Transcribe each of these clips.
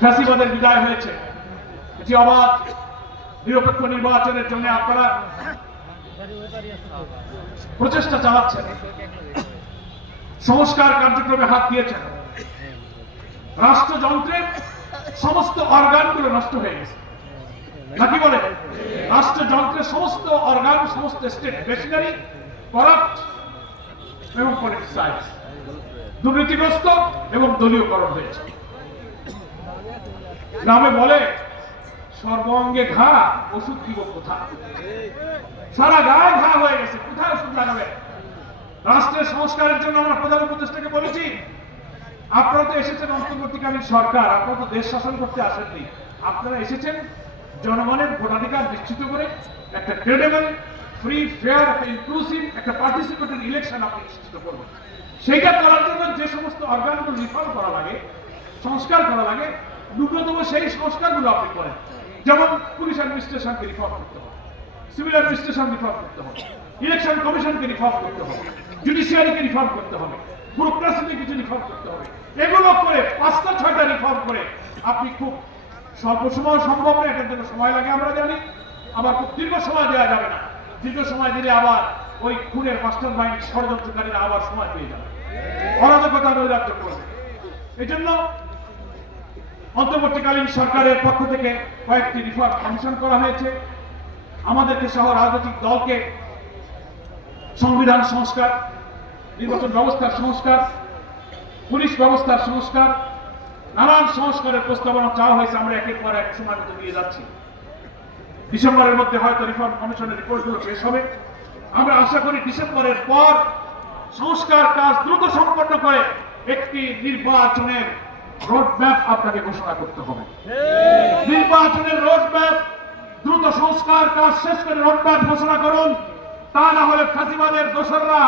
ফ্যাসিবাদের বিদায় হয়েছে। এটি অবাধ, নিরপেক্ষ নির্বাচনের জন্য আপনারা প্রচেষ্টা চালাচ্ছেন। সংস্কার কার্যক্রমে হাত দিয়েছেন। রাষ্ট্রযন্ত্রের সমস্ত অর্গানগুলো নষ্ট হয়ে গেছে। নাকি বলে? রাষ্ট্রযন্ত্রের সমস্ত অর্গান, সমস্ত স্টেট, মেশিনারি, করাপ্ট এবং পলিটিসাইজ দুর্নীতিগ্রস্ত এবং দলীয়করণ হয়েছে। গ্রামে বলে, সর্বঙ্গে ঘা, ওষুধ দিব কোথা? সারা গায়ে ঘা হয়ে গেছে, কোথায় ওষুধ লাগাবে? রাষ্ট্রের সংস্কারের জন্য আমরা প্রধান উপদেষ্টাকে বলেছি, আপনারা তো এসেছেন অন্তর্বর্তীকালীন সরকার, আপনারা তো দেশ শাসন করতে আসেননি। আপনারা এসেছেন জনগণের ভোটাধিকার নিশ্চিত করে, একটা ক্রেডেবল ফ্রি ফেয়ার একটা ইনক্লুসিভ একটা পার্টিসিপেটেড ইলেকশন আপনি নিশ্চিত করবেন। সেইটা করার জন্য যে সমস্ত অর্গানগুলো রিফর্ম করা লাগে, সংস্কার করা লাগে ন্যূনতম সেই সংস্কারগুলো আপনি করেন। যেমন পুলিশ অ্যাডমিনিস্ট্রেশনকে রিফর্ম করতে হবে সিভিল অ্যাডমিনিস্ট্রেশন রিফর্ম করতে হবে ইলেকশন কমিশনকে রিফর্ম করতে হবে জুডিশিয়ারিকে রিফর্ম করতে হবে ব্যুরোক্রাসিতে কিছু রিফর্ম করতে হবে। এগুলো করে পাঁচটা, ছয়টা রিফর্ম করে আপনি খুব স্বল্প সময় সম্ভব না এটার জন্য সময় লাগে, আমরা জানি। আবার খুব দীর্ঘ সময় দেওয়া যাবে না। দীর্ঘ সময় দিলে আবার ওই খুনের মাস্টার মাইন্ড ষড়যন্ত্রকারীরা আবার সময় পেয়ে যাবে। অরাজকতা নৈরাজ্য করবে। এই জন্য অন্তর্বর্তীকালীন সরকারের পক্ষ থেকে কয়েকটি রিফর্ম কমিশন করা হয়েছে। আমাদেরকে সহ রাজনৈতিক দলকে সংবিধান সংস্কার, নির্বাচন ব্যবস্থার সংস্কার, পুলিশ ব্যবস্থার সংস্কার, নানান সংস্কারের প্রস্তাবনা চাওয়া হয়েছে। আমরা একের পর এক সময় মতো দিয়ে যাচ্ছি। ডিসেম্বরের মধ্যে হয়তো রিফর্ম কমিশনের রিপোর্টগুলো শেষ হবে। আমরা আশা করি ডিসেম্বরের পর সংস্কার কাজ দ্রুত সম্পন্ন করে একটি নির্বাচনের রোডম্যাপ আপনাকে ঘোষণা করতে হবে। নির্বাচনের রোডম্যাপ, দ্রুত সংস্কার কাজ শেষ করে রোডম্যাপ ঘোষণা করুন। তা না হলে ফাঁসিবাদের দোসররা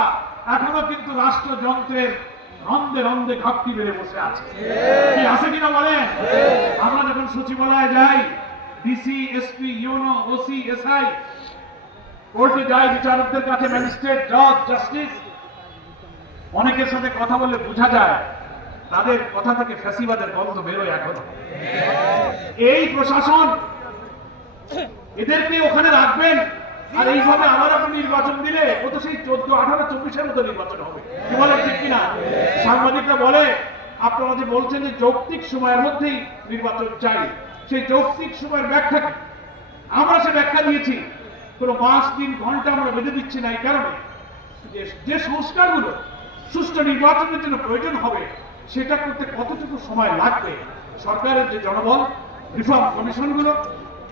এখনও কিন্তু রাষ্ট্রযন্ত্রের রন্ধে রন্ধে ঘাপটি বেড়ে বসে আছে। কি আছে কিনা বলেন? আমরা যখন সচিবালয়ে যাই DC SP UNO OC SI কোর্টে যাই বিচারকদের কাছে ম্যাজিস্ট্রেট, জজ, জাস্টিস, অনেকের সাথে কথা বললে বোঝা যায় তাদের কথা থেকে ফ্যাসিবাদের গন্ধ বেরোয় এখনও। এই প্রশাসন এদেরকে ওখানে রাখবেন, আর এইভাবে আবার আপনি নির্বাচন দিলে ও তো সেই চোদ্দ, আঠারো, চব্বিশের মতো নির্বাচন হবে। বলে, ঠিক কিনা? সাংবাদিকরা বলে, আপনারা যে বলছেন যে যৌক্তিক সময়ের মধ্যেই নির্বাচন চাই, সেই যৌক্তিক সময়ের ব্যাখ্যা কি? আমরা সে ব্যাখ্যা দিয়েছি, কোনো পাঁচ দিন, ঘণ্টা আমরা বেঁধে দিচ্ছি না এই কারণে। যে যে সংস্কারগুলো সুষ্ঠু নির্বাচনের জন্য প্রয়োজন হবে সেটা করতে কতটুকু সময় লাগবে সরকারের যে জনবল রিফর্ম কমিশনগুলো,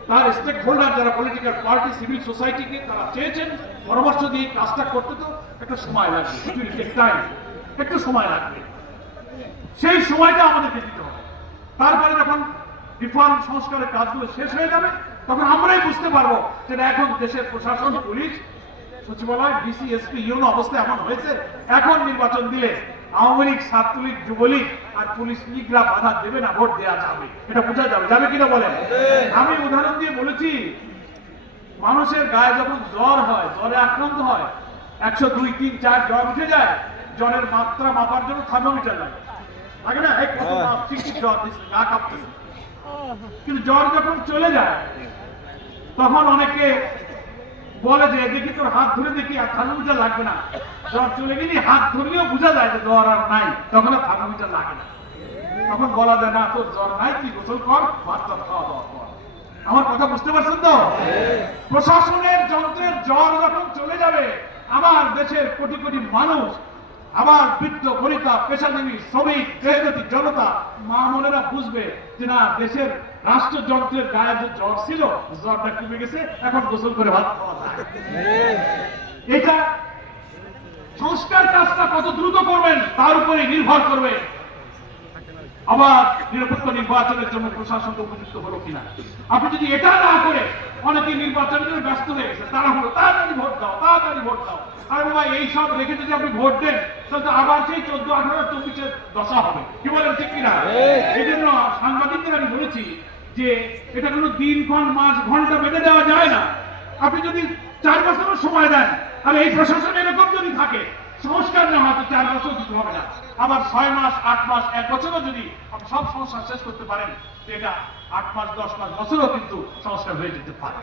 তার স্টেক হোল্ডার যারা পলিটিক্যাল পার্টি সিভিল সোসাইটিকে তারা চেয়েছেন, পরামর্শ দিয়ে কাজটা করতে তো একটা সময় লাগবে. একটু সময় লাগবে সেই সময়টা আমাদেরকে দিতে হবে তারপরে যখন রিফর্ম সংস্কারের কাজগুলো শেষ হয়ে যাবে, তখন আমরাই বুঝতে পারব যে এখন দেশের প্রশাসন, পুলিশ, সচিবালয় ডিসি এসপি ইউনো অবস্থা এমন হয়েছে, এখন নির্বাচন দিলে আওয়ামী লীগ, ছাত্রলীগ, যুবলীগ আর পুলিশ লীগরা বাধা দেবে না, ভোট দেওয়া যাবে। এটা বোঝা যাবে। যাবে কিনা বলেন? আমি উদাহরণ দিয়ে বলেছি, মানুষের গায়ে যখন জ্বর হয়, জ্বরে আক্রান্ত হয়, একশো দুই, তিন, চার জ্বর উঠে যায়, জ্বরের মাত্রা মাপার জন্য থার্মোমিটার লাগে। লাগে না? ঠিক জ্বর দিচ্ছে, গা কাঁপতেছে। কিন্তু জ্বর যখন চলে যায়, তখন অনেকে বলে যে দেখি তোর হাত ধরে দেখি আর থার্মোমিটার লাগবে না। জ্বর চলে গেলে, হাত ধরলেও বোঝা যায় যে জ্বর আর নাই, তখন আর থার্মোমিটার লাগে না। তখন বলা যায়, না, তোর জ্বর নাই, তুই গোসল কর, ভাত খাওয়া দাওয়া কর। আমার কথা বুঝতে পারছেন তো? প্রশাসনের যন্ত্রের জ্বর যখন চলে যাবে আমার দেশের কোটি কোটি মানুষ, আবার বৃদ্ধ, বনিতা, পেশাজীবী, শ্রমিক জনতা মা মনেরা বুঝবে যে না, দেশের রাষ্ট্রযন্ত্রের গায়ে যে জ্বর ছিল, জ্বরটা কমে গেছে, এখন গোসল করে ভাত এটা সংস্কার কাজটা কত দ্রুত করবেন, তার উপরে নির্ভর করবে। আবার নিরপেক্ষ নির্বাচনের জন্য প্রশাসন উপযুক্ত হলো কিনা? আপনি যদি এটা না করে অনেকে নির্বাচনের জন্য ব্যস্ত হয়ে গেছে তারা হলো তাড়াতাড়ি ভোট দাও, তাড়াতাড়ি ভোট দাও। আর বাবা এই সব রেখে যদি আপনি ভোট দেন তাহলে আবার সেই চোদ্দ আঠারো চব্বিশের দশা হবে। কি বলেন ঠিক কিনা? এই জন্য সাংবাদিকদের আমি বলেছি যে এটা কোনো দিন ক্ষণ মাস ঘণ্টা বেঁধে দেওয়া যায় না। আপনি যদি চার বছরের সময় দেন আর এই প্রশাসন এরকম যদি থাকে সংস্কার না হয়তো চার বছর দিতে হবে না। আবার ছয় মাস আট মাস এক বছরও যদি আপনি সব সমস্যা শেষ করতে পারেন এটা আট মাস দশ মাস বছরও কিন্তু সংস্কার হয়ে যেতে পারে।